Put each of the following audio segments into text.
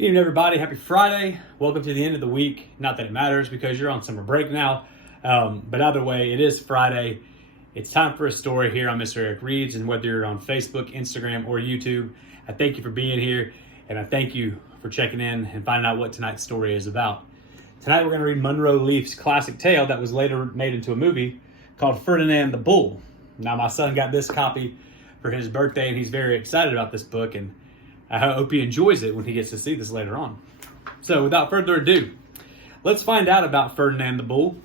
Good evening, everybody. Happy Friday. Welcome to the end of the week. Not that it matters because you're on summer break now. But either way, it is Friday. It's time for a story here on Mr. Eric Reads. And whether you're on Facebook, Instagram, or YouTube, I thank you for being here. And I thank you for checking in and finding out what tonight's story is about. Tonight, we're going to read Munro Leaf's classic tale that was later made into a movie called Ferdinand the Bull. Now, my son got this copy for his birthday, and he's very excited about this book. And I hope he enjoys it when he gets to see this later on. So without further ado, let's find out about Ferdinand the Bull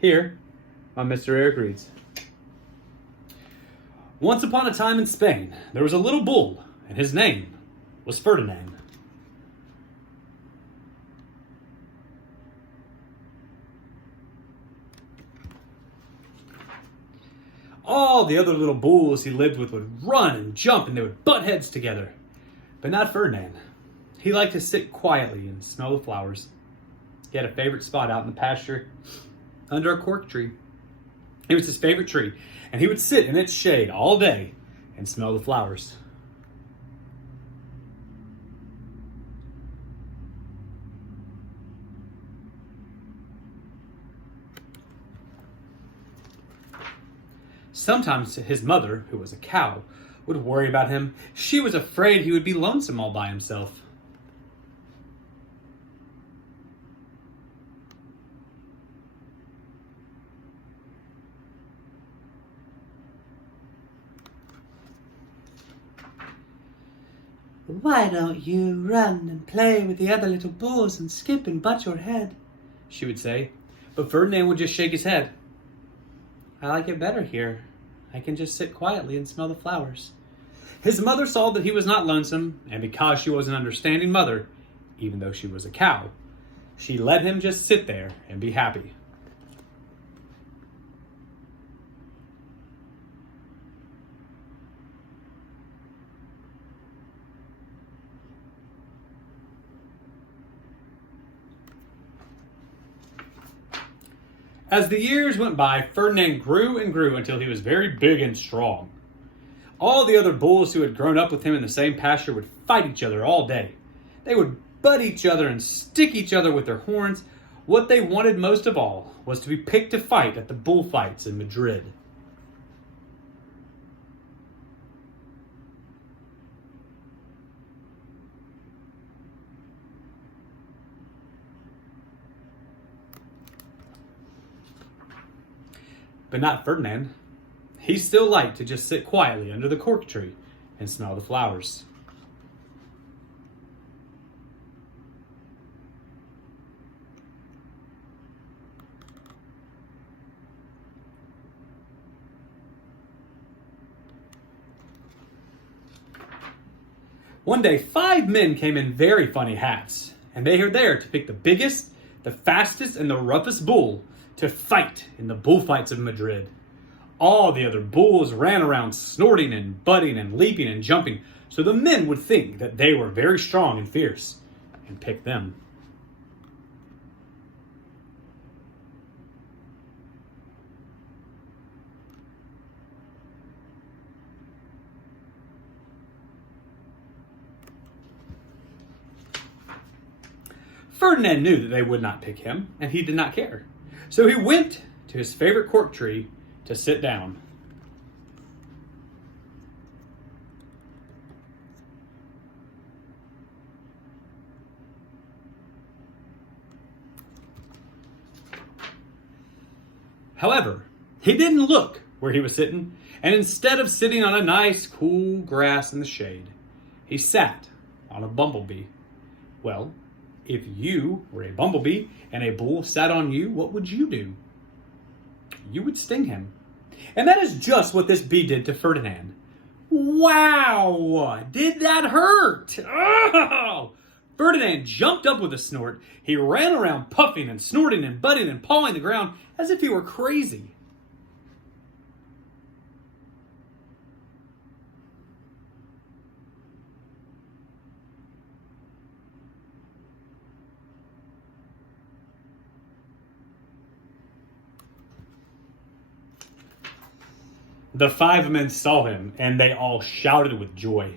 here on Mr. Eric Reads. Once upon a time in Spain, there was a little bull, and his name was Ferdinand. All the other little bulls he lived with would run and jump, and they would butt heads together. But not Ferdinand. He liked to sit quietly and smell the flowers. He had a favorite spot out in the pasture under a cork tree. It was his favorite tree, and he would sit in its shade all day and smell the flowers. Sometimes his mother, who was a cow, would worry about him. She was afraid he would be lonesome all by himself. "Why don't you run and play with the other little bulls and skip and butt your head?" she would say. But Ferdinand would just shake his head. "I like it better here. I can just sit quietly and smell the flowers." His mother saw that he was not lonesome, and because she was an understanding mother, even though she was a cow, she let him just sit there and be happy. As the years went by, Ferdinand grew and grew until he was very big and strong. All the other bulls who had grown up with him in the same pasture would fight each other all day. They would butt each other and stick each other with their horns. What they wanted most of all was to be picked to fight at the bullfights in Madrid. But not Ferdinand. He still liked to just sit quietly under the cork tree and smell the flowers. One day, 5 men came in very funny hats, and they were there to pick the biggest, the fastest, and the roughest bull to fight in the bullfights of Madrid. All the other bulls ran around snorting and butting and leaping and jumping, so the men would think that they were very strong and fierce and pick them. Ferdinand knew that they would not pick him, and he did not care. So he went to his favorite cork tree to sit down. However, he didn't look where he was sitting, and instead of sitting on a nice, cool grass in the shade, he sat on a bumblebee. Well, if you were a bumblebee and a bull sat on you, what would you do? You would sting him. And that is just what this bee did to Ferdinand. Wow! Did that hurt? Oh! Ferdinand jumped up with a snort. He ran around puffing and snorting and butting and pawing the ground as if he were crazy. The 5 men saw him, and they all shouted with joy.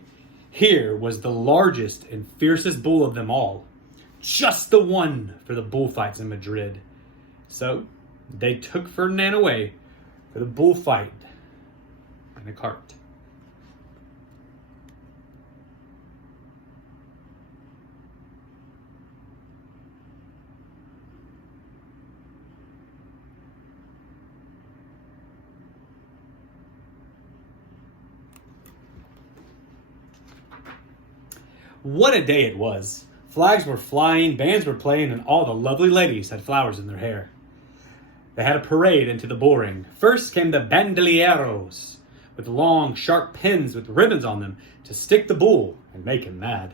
Here was the largest and fiercest bull of them all, just the one for the bullfights in Madrid. So they took Ferdinand away for the bullfight in a cart. What a day it was. Flags were flying, bands were playing, and all the lovely ladies had flowers in their hair. They had a parade into the bull ring. First came the bandolieros, with long, sharp pins with ribbons on them to stick the bull and make him mad.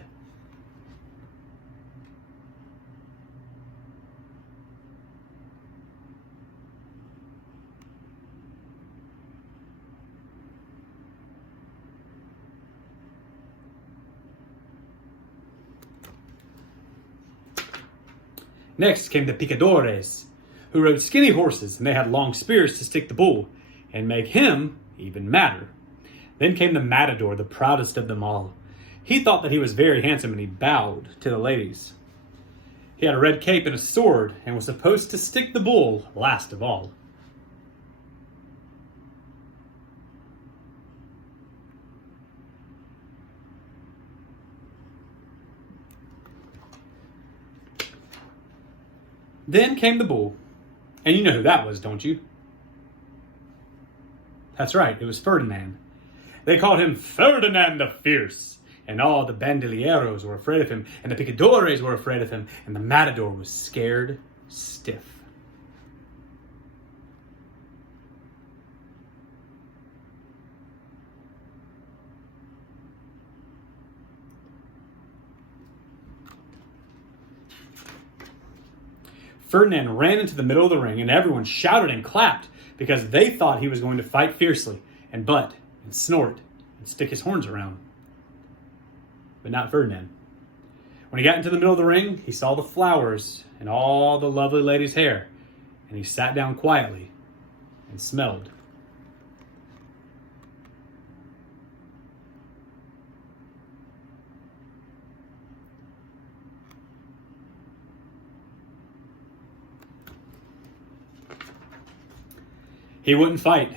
Next came the picadores, who rode skinny horses, and they had long spears to stick the bull and make him even madder. Then came the matador, the proudest of them all. He thought that he was very handsome, and he bowed to the ladies. He had a red cape and a sword, and was supposed to stick the bull last of all. Then came the bull. And you know who that was, don't you? That's right, it was Ferdinand. They called him Ferdinand the Fierce. And all the bandolieros were afraid of him, and the picadores were afraid of him, and the matador was scared stiff. Ferdinand ran into the middle of the ring, and everyone shouted and clapped because they thought he was going to fight fiercely and butt and snort and stick his horns around. But not Ferdinand. When he got into the middle of the ring, he saw the flowers in all the lovely ladies' hair, and he sat down quietly and smelled. He wouldn't fight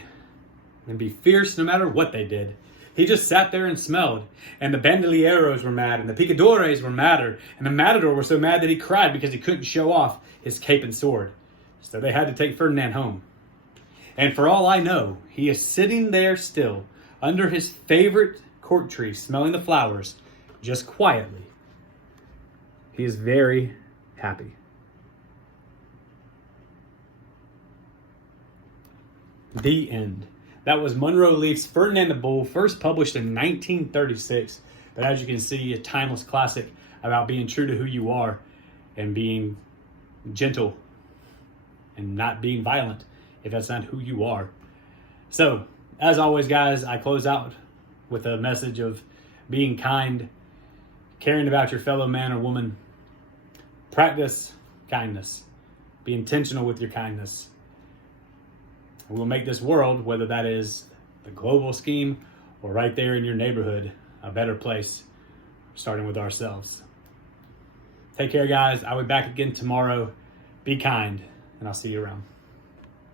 and be fierce no matter what they did. He just sat there and smelled. And the bandolieros were mad, and the picadores were madder, and the matador was so mad that he cried because he couldn't show off his cape and sword. So they had to take Ferdinand home. And for all I know, he is sitting there still, under his favorite court tree, smelling the flowers, just quietly. He is very happy. The end. That was Munro Leaf's Ferdinand the Bull, first published in 1936. But as you can see, a timeless classic about being true to who you are and being gentle and not being violent if that's not who you are. So, as always, guys, I close out with a message of being kind, caring about your fellow man or woman. Practice kindness. Be intentional with your kindness. We'll make this world, whether that is the global scheme or right there in your neighborhood, a better place, starting with ourselves. Take care, guys. I'll be back again tomorrow. Be kind, and I'll see you around.